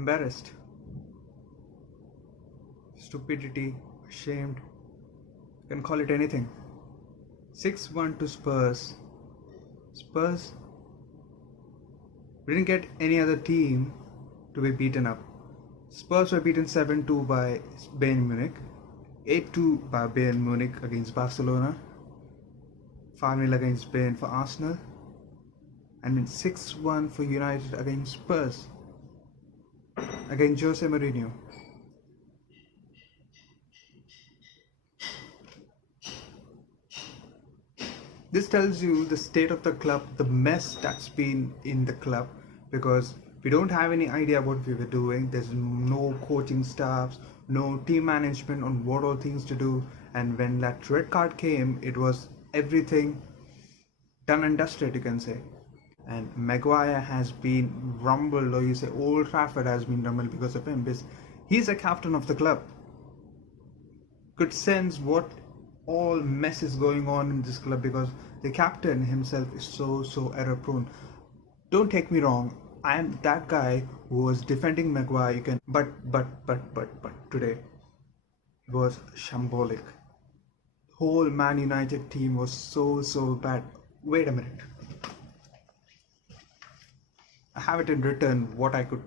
embarrassed, stupidity, ashamed, you can call it anything. 6-1 to Spurs. Spurs didn't get any other team to be beaten up. Spurs were beaten 7-2 by Bayern Munich, 8-2 by Bayern Munich against Barcelona, 5-0 against Bayern for Arsenal, and then 6-1 for United against Spurs, against Jose Mourinho. This tells you the state of the club, the mess that's been in the club, because we don't have any idea what we were doing. There's no coaching staffs, no team management on what all things to do. And when that red card came, it was everything done and dusted, you can say. And Maguire has been rumbled, or you say Old Trafford has been rumbled because of him, because he's a captain of the club. Could sense what all mess is going on in this club, because the captain himself is so error prone. Don't take me wrong, I am that guy who was defending Maguire, you can, but today it was shambolic. Whole Man United team was so bad. Wait a minute, I have it in written what I could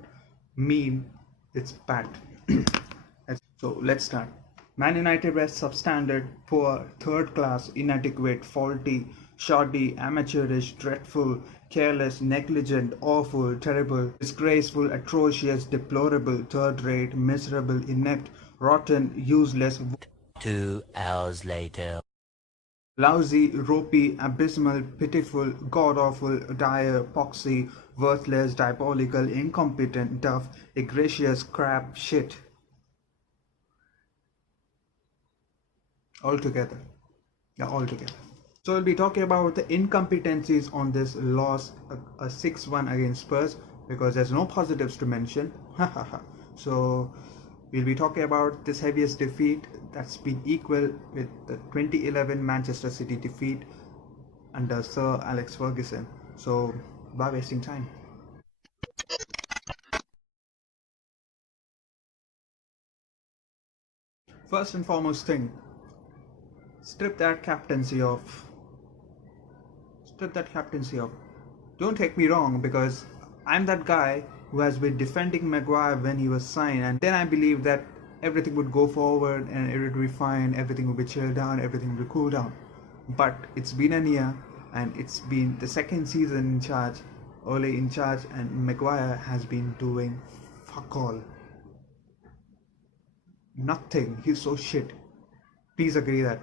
mean. It's bad. So let's start. Man United were substandard, poor, third class, inadequate, faulty, shoddy, amateurish, dreadful, careless, negligent, awful, terrible, disgraceful, atrocious, deplorable, third rate, miserable, inept, rotten, useless. 2 hours later. Lousy, ropey, abysmal, pitiful, god-awful, dire, poxy, worthless, diabolical, incompetent, duff, egregious, crap, shit. Altogether. So we'll be talking about the incompetencies on this loss, a 6-1 against Spurs, because there's no positives to mention. So we'll be talking about this heaviest defeat that's been equal with the 2011 Manchester City defeat under Sir Alex Ferguson. So why wasting time? First and foremost thing, strip that captaincy off. Don't take me wrong, because I'm that guy who has been defending Maguire when he was signed, and then I believe that everything would go forward and it would be fine, everything would be chilled down, everything would cool down. But it's been a year, and it's been the second season in charge, Ole in charge, and Maguire has been doing fuck all. Nothing. He's so shit. Please agree that.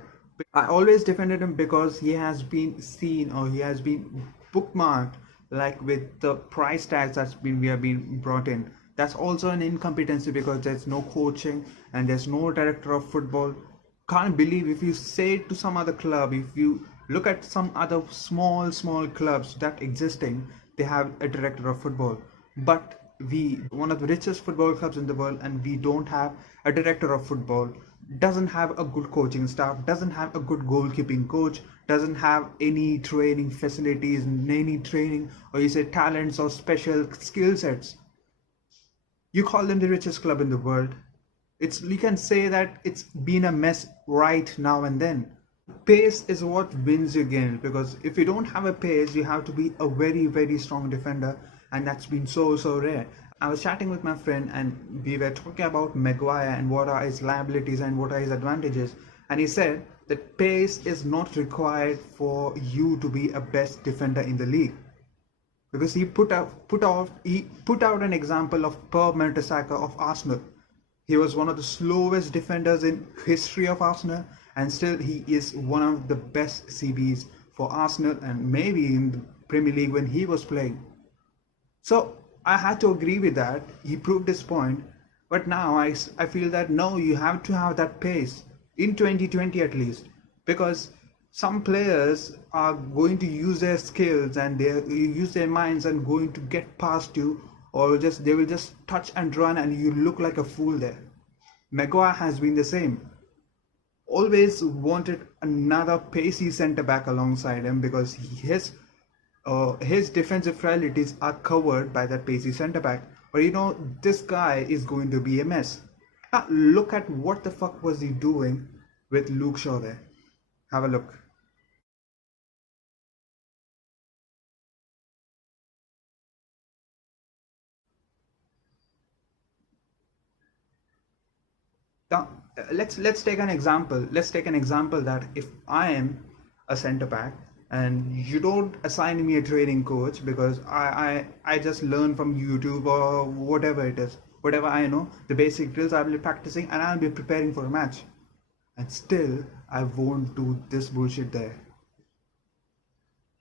I always defended him because he has been seen, or he has been bookmarked, like with the price tags we have been brought in. That's also an incompetency, because there's no coaching and there's no director of football. Can't believe, if you say to some other club, if you look at some other small clubs that existing, they have a director of football. But we, one of the richest football clubs in the world, and we don't have a director of football, doesn't have a good coaching staff, doesn't have a good goalkeeping coach, doesn't have any training facilities, any training, or you say talents or special skill sets. You call them the richest club in the world. You can say that it's been a mess right now and then. Pace is what wins you games, because if you don't have a pace, you have to be a very strong defender, and that's been so rare. I was chatting with my friend and we were talking about Maguire and what are his liabilities and what are his advantages, and he said that pace is not required for you to be a best defender in the league, because he put out an example of Per Mertesacker of Arsenal. He was one of the slowest defenders in history of Arsenal, and still he is one of the best CBs for Arsenal, and maybe in the Premier League when he was playing. So I had to agree with that. He proved his point. But now I feel that no, you have to have that pace in 2020 at least, because some players are going to use their skills and they use their minds and going to get past you, or they will just touch and run and you look like a fool there. Maguire has been the same. Always wanted another pacey centre back alongside him, because his defensive frailties are covered by that pacey centre back. But this guy is going to be a mess. Look at what the fuck was he doing with Luke Shaw there. Have a look. Now, let's take an example. Let's take an example that if I am a centre back and you don't assign me a training coach because I just learn from YouTube or whatever it is, whatever I know, the basic drills I'll be practicing and I'll be preparing for a match, and still I won't do this bullshit there.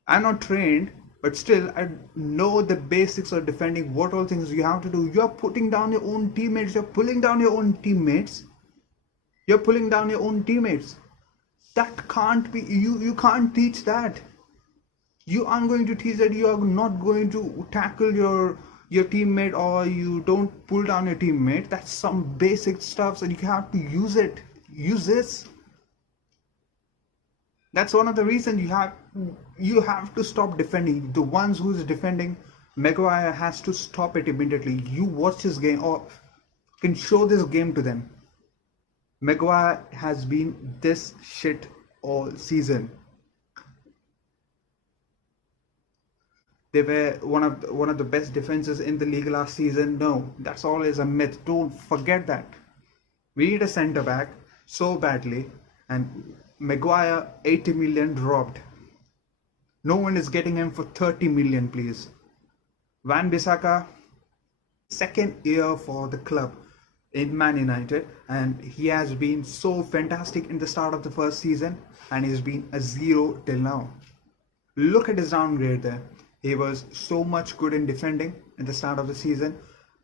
I'm not trained, but still I know the basics of defending, what all things you have to do. You're putting down your own teammates, you're pulling down your own teammates. You're pulling down your own teammates. That can't be, you can't teach that. You aren't going to teach that. You are not going to tackle your teammate, or you don't pull down your teammate. That's some basic stuff, so you have to use it. Use this. That's one of the reasons you have to stop defending. The ones who's defending, Maguire has to stop it immediately. You watch this game or can show this game to them. Maguire has been this shit all season. They were one of the best defenses in the league last season. No, that's always a myth. Don't forget that. We need a centre back so badly, and Maguire 80 million dropped. No one is getting him for 30 million, please. Wan-Bissaka, second year for the club in Man United, and he has been so fantastic in the start of the first season, and he's been a zero till now. Look at his downgrade there. He was so much good in defending at the start of the season,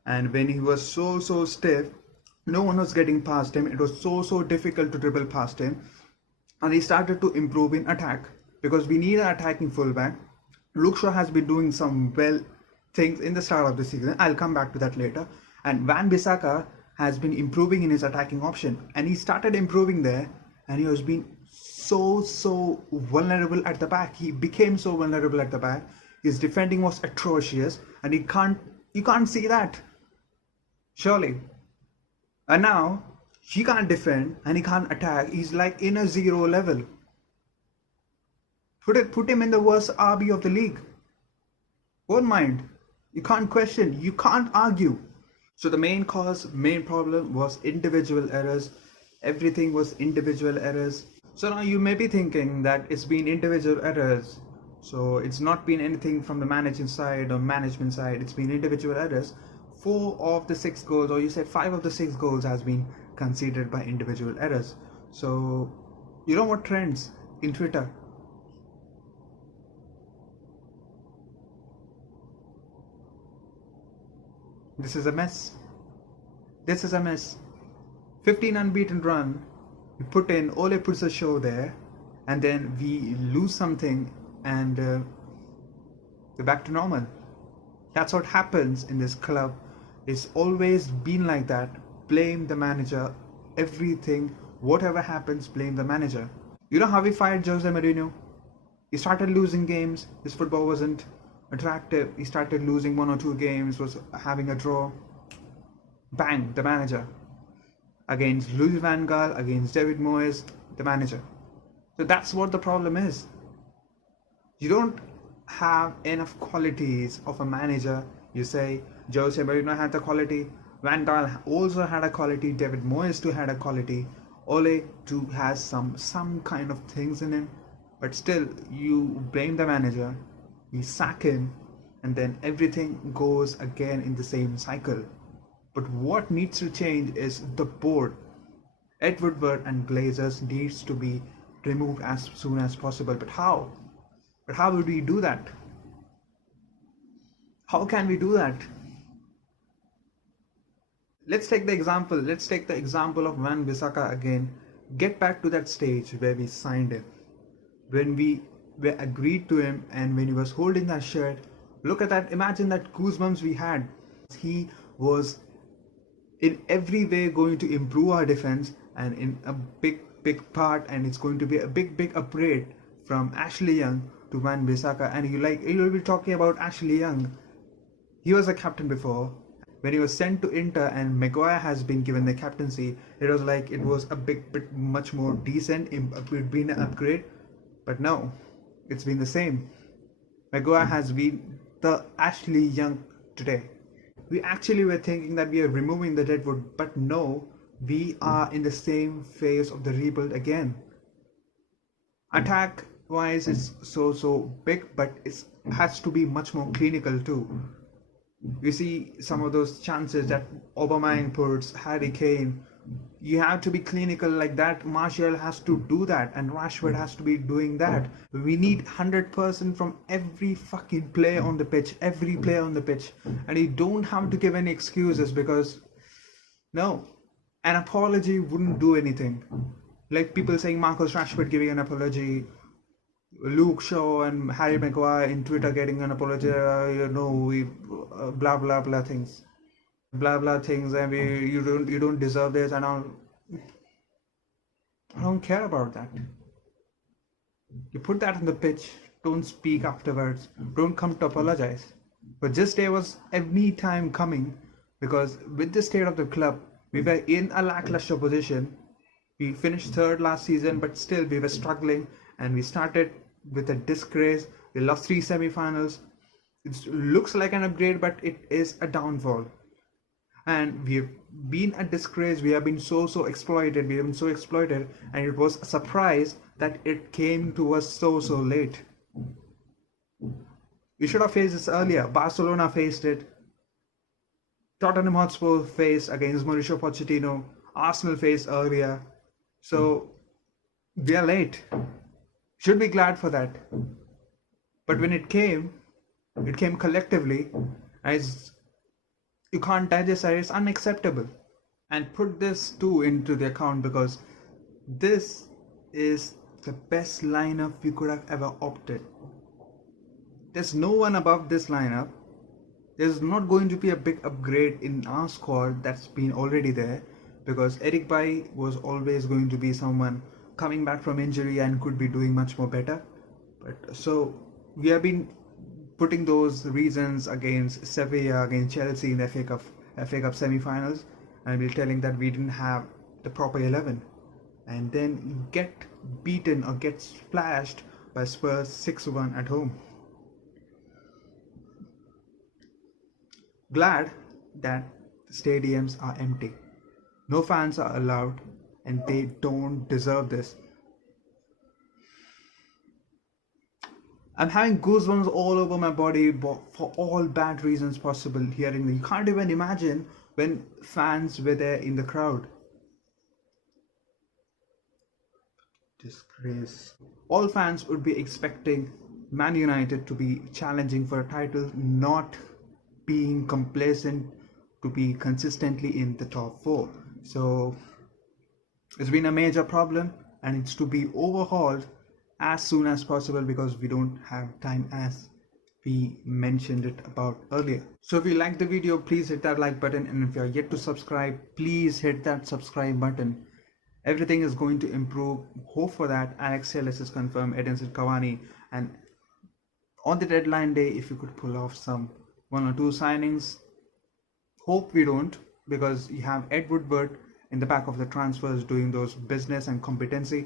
and when he was so stiff, no one was getting past him. It was so difficult to dribble past him, and he started to improve in attack because we need an attacking fullback. Luke Shaw has been doing some well things in the start of the season. I'll come back to that later. And Wan-Bissaka has been improving in his attacking option, and he started improving there, and he has been so vulnerable at the back. He became so vulnerable at the back. His defending was atrocious, and you can't see that, surely. And now he can't defend and he can't attack. He's like in a zero level. Put him in the worst RB of the league. Won't mind. You can't question, you can't argue. So the main problem was individual errors. Everything was individual errors. So now you may be thinking that it's been individual errors, so it's not been anything from the managing side or management side. It's been individual errors. 4 of the 6 goals, or you said 5 of the 6 goals, has been conceded by individual errors. So you know what trends in Twitter? This is a mess. This is a mess. 15 unbeaten run. We put in, Ole puts a show there, and then we lose something, and we're back to normal. That's what happens in this club. It's always been like that. Blame the manager. Everything, whatever happens, blame the manager. You know how we fired Jose Mourinho? He started losing games. His football wasn't attractive. He started losing 1 or 2 games, was having a draw. Bang, the manager. Against Louis van Gaal, against David Moyes, the manager. So that's what the problem is. You don't have enough qualities of a manager. You say Jose Mourinho had the quality, Van Gaal also had a quality, David Moyes too had a quality, Ole too has some kind of things in him, but still you blame the manager, you sack him, and then everything goes again in the same cycle. But what needs to change is the board. Ed Woodward and Glazers needs to be removed as soon as possible. But how? But how would we do that? How can we do that? Let's take the example of Wan-Bissaka again. Get back to that stage where we signed him, when we were agreed to him, and when he was holding that shirt. Look at that. Imagine that goosebumps we had. He was in every way going to improve our defense, and in a big part, and it's going to be a big upgrade from Ashley Young to Wan-Bissaka. And you'll be talking about Ashley Young. He was a captain before. when he was sent to Inter and Maguire has been given the captaincy, it was like it was a bit much more decent, it would been an upgrade. But no, it's been the same. Maguire has been the Ashley Young today. We actually were thinking that we are removing the deadwood, but no, we are in the same phase of the rebuild again. Attack wise, it's so big, but it has to be much more clinical too. You see some of those chances that Aubameyang puts, Harry Kane. You have to be clinical like that. Martial has to do that, and Rashford has to be doing that. We need 100% from every fucking player on the pitch, every player on the pitch, and you don't have to give any excuses because no, an apology wouldn't do anything. Like people saying Marcus Rashford giving an apology, Luke Shaw and Harry Maguire in Twitter getting an apology, we blah blah blah things, and you don't deserve this, and I don't care about that. You put that on the pitch, don't speak afterwards, don't come to apologize. But this day was any time coming because with the state of the club, we were in a lackluster position. We finished third last season, but still we were struggling, and we started with a disgrace. We lost 3 semi-finals. It looks like an upgrade, but it is a downfall. And we've been a disgrace. We have been so exploited. We have been so exploited, and it was a surprise that it came to us so late. We should have faced this earlier. Barcelona faced it. Tottenham Hotspur faced against Mauricio Pochettino. Arsenal faced earlier. So we are late. Should be glad for that. But when it came collectively, as you can't digest it, it's unacceptable. And put this too into the account because this is the best lineup we could have ever opted. There's no one above this lineup. There's not going to be a big upgrade in our squad that's been already there because Eric Bailly was always going to be someone coming back from injury and could be doing much more better. But so we have been putting those reasons against Sevilla, against Chelsea in the FA Cup semi-finals, and we're telling that we didn't have the proper 11, and then get beaten or get splashed by Spurs 6-1 at home. Glad that the stadiums are empty. No fans are allowed, and they don't deserve this. I'm having goosebumps all over my body for all bad reasons possible hearing them. You can't even imagine when fans were there in the crowd. Disgrace. All fans would be expecting Man United to be challenging for a title, not being complacent, to be consistently in the top 4. So it's been a major problem, and it's to be overhauled as soon as possible because we don't have time, as we mentioned it about earlier. So if you like the video, please hit that like button, and if you are yet to subscribe, please hit that subscribe button. Everything is going to improve. Hope for that. Alex Telles is confirmed, Edinson Cavani, and on the deadline day, if you could pull off some 1 or 2 signings. Hope we don't, because you have Ed Woodward in the back of the transfers doing those business and competency.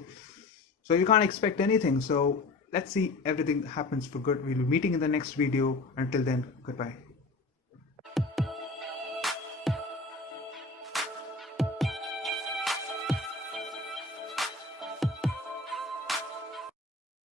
So you can't expect anything. So let's see everything happens for good. We'll be meeting in the next video. Until then, goodbye.